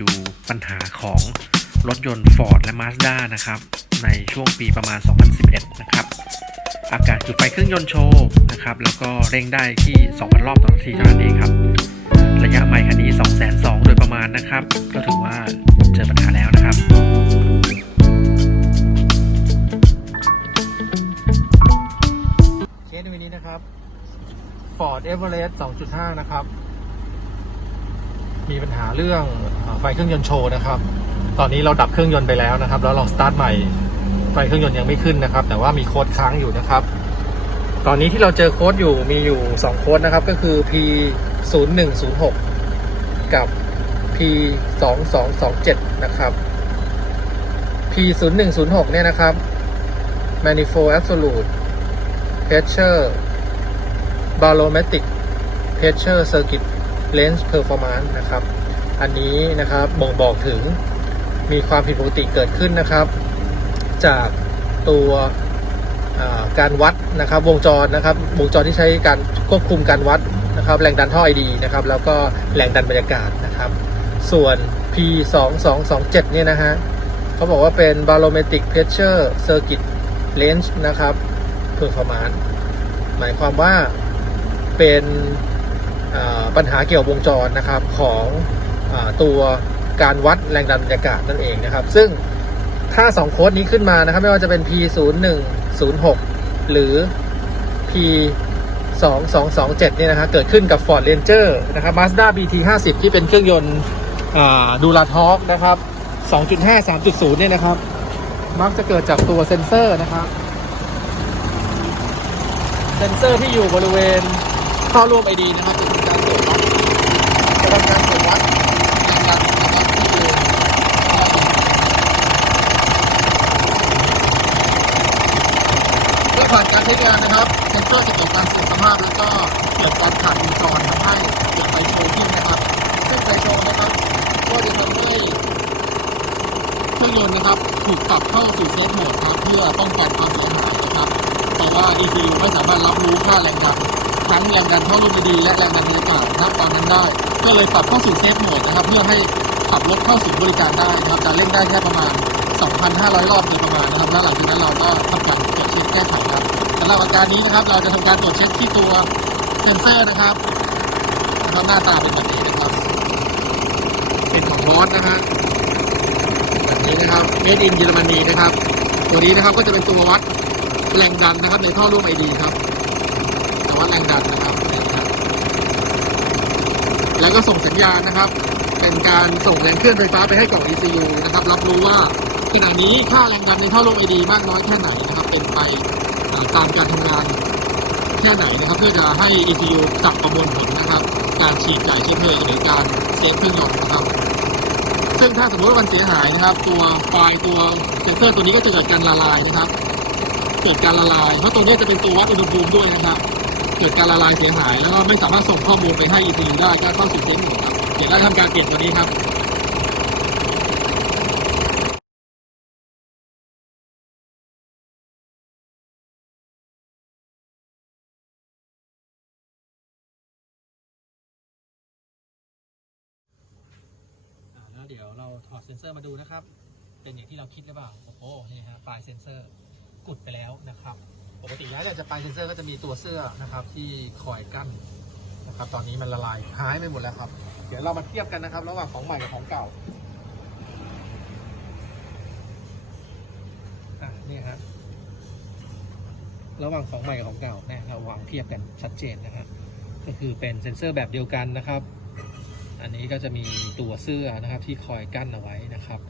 ดูปัญหาของรถยนต์ Ford และ Mazda นะครับ ในช่วงปีประมาณ 2011 นะครับ อาการจุดไฟเครื่องยนต์โชว์นะครับ แล้วก็เร่งได้ที่ 2,000 รอบต่อนาทีเท่านั้นเองครับ ระยะไมล์คันนี้ 202,000 โดยประมาณนะครับ ก็ถือว่าเจอปัญหาแล้วนะครับเคสในวันนี้นะครับ Ford Everest 2.5 นะครับ มีปัญหาเรื่องไฟเครื่องยนต์โชว์นะครับ ตอนนี้เราดับเครื่องยนต์ไปแล้วนะครับ แล้วลองสตาร์ทใหม่ ไฟเครื่องยนต์ยังไม่ขึ้นนะครับ แต่ว่ามีโค้ดค้างอยู่นะครับ ตอนนี้ที่เราเจอโค้ดอยู่มีอยู่ 2 โค้ดนะครับ ก็คือ P 0 1 0 6กับ P 2 2 2 7นะครับ P 0 1 0 6เนี่ยนะครับ Manifold Absolute Pressure Barometric Pressure Circuit Range Performance นะครับ อันนี้นะครับบ่งบอกถึงมีความผิดปกติเกิดขึ้นนะครับ จากตัวการวัดนะครับ วงจรนะครับ วงจรที่ใช้การควบคุมการวัดนะครับ แรงดันท่อไอดีนะครับ แล้วก็แรงดันบรรยากาศนะครับ ส่วน P 2 2 2 7 เนี่ยนะฮะเขาบอกว่าเป็น barometric pressure circuit range นะครับ performance หมายความว่าเป็น ปัญหาเกี่ยวกับวงจรนะครับของอตัวการวัดแรงดันบรรยากาศนั่นเองนะครับ ซึ่งถ้า 2 โค้ดนี้ขึ้นมานะครับ ไม่ว่าจะเป็น P 0 1 0 6หรือ P 2 2 2 7เนี่ยนะฮะเกิดขึ้นกับ Ford Ranger นะครับ Mazda BT 50ที่เป็นเครื่องยนต์ดูลาทอกนะครับ 2.5 3.0 เนี่ยนะครับ มักจะเกิดจากตัวเซ็นเซอร์นะครับ เซ็นเซอร์ที่อยู่บริเวณท่อร่วมไอดีนะครับจะทำการตรวจวัดจะทำการตรวจวัดแรงดันนะครับที่บริเวณท่อเมื่อผ่านการใช้งนะครับเซ็นเซอร์จะเกิดการเสื่อมสภาพแล้วก็เกิดการขาดวงจรทำให้เกิดไฟโชว์ขึ้นนะครับ ซึ่งไฟโชว์นะครับก็จะทำให้เครื่องยนต์นะครับถูกปรับเข้าสู่เซฟโหมดครับเพื่อป้องกันความเสียหายนะครับแต่ว่า ECU ไม่สามารถรับรู้ค่าแรงดันทั้งแรงดันท่อลมดีและแรงดันบรรยากาศณตอนนั้นได้ ก็เลยปรับเข้าสู่เซฟโหมดนะครับ เพื่อให้ขับรถเข้าสู่บริการได้นะครับจะเล่นได้แค่ประมาณ 2,500 รอบโดยประมาณนะครับ แล้วหลังจากนั้นเราก็ทำการตรวจเช็คแก้ไข สำหรับอาการนี้นะครับ เราจะทำการตรวจเช็คที่ตัวเซนเซอร์นะครับแล้วหน้าตาเป็นแบบนี้นะครับเป็นของบอสนะฮะแบบนี้นะครับ made in เยอรมนีนะครับ ตัวนี้นะครับก็จะเป็นตัววัดแรงดันนะครับ ในท่อร่วมไอดีครับแต่วัดแรงดันนะครับเนี่ยนะครับ แล้วก็ส่งสัญญาณนะครับ เป็นการส่งแรงเคลื่อนไฟฟ้าไปให้กล่อง ECU นะครับรับรู้ว่าขณะนี้ค่าแรงดันในท่อร่วมไอดีมากน้อยแค่ไหนนะครับ เป็นไป อ่าตามการทำงานแค่ไหนนะครับ เพื่อจะให้ ECU จับประมวลผลนะครับ การฉีดจ่ายเชื้อเพลิงหรือการเซฟเครื่องยนต์นะครับซึ่งถ้าสมมติว่ามันเสียหายนะครับ ตัวไฟตัวเซนเซอร์ตัวนี้ก็จะเกิดการละลายนะครับ เกิดการละลายเพราะตัวนี้จะเป็นตัววัดอุณหภูมิด้วยนะครับ เกิดการละลายเสียหายแล้วก็ไม่สามารถส่งข้อมูลไปให้ ECU ได้ก็เข้าสู่เซฟโหมดครับเดี๋ยวเราทำการเปลี่ยนตัวนี้ครับ เดี๋ยวเราถอดเซ็นเซอร์มาดูนะครับ เป็นอย่างที่เราคิดหรือเปล่า โอ้โห นี่ฮะปลายเซ็นเซอร์กุดไปแล้วนะครับ ปกติแล้วเนี่ยจะปลายเซ็นเซอร์ก็จะมีตัวเสื้อนะครับที่คอยกั้นนะครับ ตอนนี้มันละลายหายไปหมดแล้วครับ เดี๋ยวเรามาเทียบกันนะครับ ระหว่างของใหม่กับของเก่าอะนี่ฮะระหว่างของใหม่กับของเก่าเนี่ยเราวางเทียบกันชัดเจนนะครับก็คือเป็นเซ็นเซอร์แบบเดียวกันนะครับ อันนี้ก็จะมีตัวเสื้อนะครับที่คอยกั้นเอาไว้นะครับ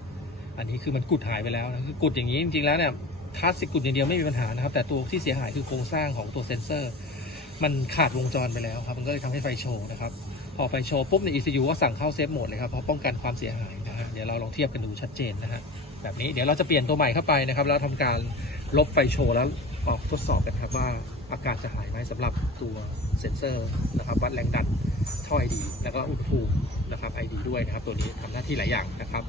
อันนี้คือมันกุดหายไปแล้วนะคือกุดอย่างนี้จริงๆแล้วเนี่ยคลาสสิกกุดอย่างเดียวไม่มีปัญหานะครับ แต่ตัวที่เสียหายคือโครงสร้างของตัวเซ็นเซอร์ มันขาดวงจรไปแล้วครับ มันก็เลยทำให้ไฟโชว์นะครับ พอไฟโชว์ปุ๊บใน ECU ก็สั่งเข้าเซฟโหมดเลยครับเพราะป้องกันความเสียหายนะฮะเดี๋ยวเราลองเทียบกันดูชัดเจนนะฮะแบบนี้เดี๋ยวเราจะเปลี่ยนตัวใหม่เข้าไปนะครับแล้วทำการลบไฟโชว์แล้วออกทดสอบกันครับว่าอาการจะหายไหมสำหรับตัวเซ็นเซอร์นะครับวัดแรงดัน ท่อไอดีแล้วก็อุณหภูมินะครับไอดีด้วยนะครับ ตัวนี้ทำหน้าที่หลายอย่างนะครับ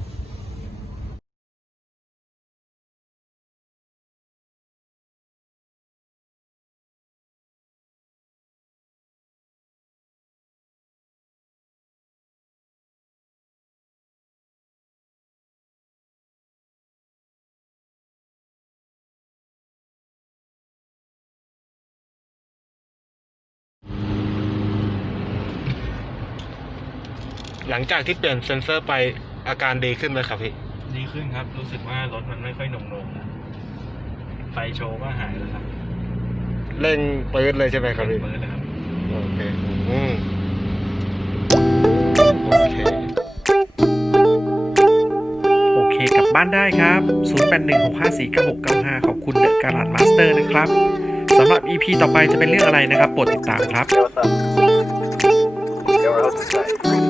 หลังจากที่เปลี่ยนเซ็นเซอร์ไปอาการดีขึ้นไหมครับพี่ ดีขึ้นครับ รู้สึกว่ารถมันไม่ค่อยหน่งๆแล้วไฟโชว์ก็หายแล้วครับเร่งปื๊ดเลยใช่ไหมครับพี่ เปิดเลยครับ โอเคอืมโอเค โอเคกลับบ้านได้ครับ 0816549695 ขอบคุณเดอะการันมาสเตอร์นะครับสำหรับ EP ต่อไปจะเป็นเรื่องอะไรนะครับโปรดติดตามครับ What's up? Yeah, we're hosting tonight.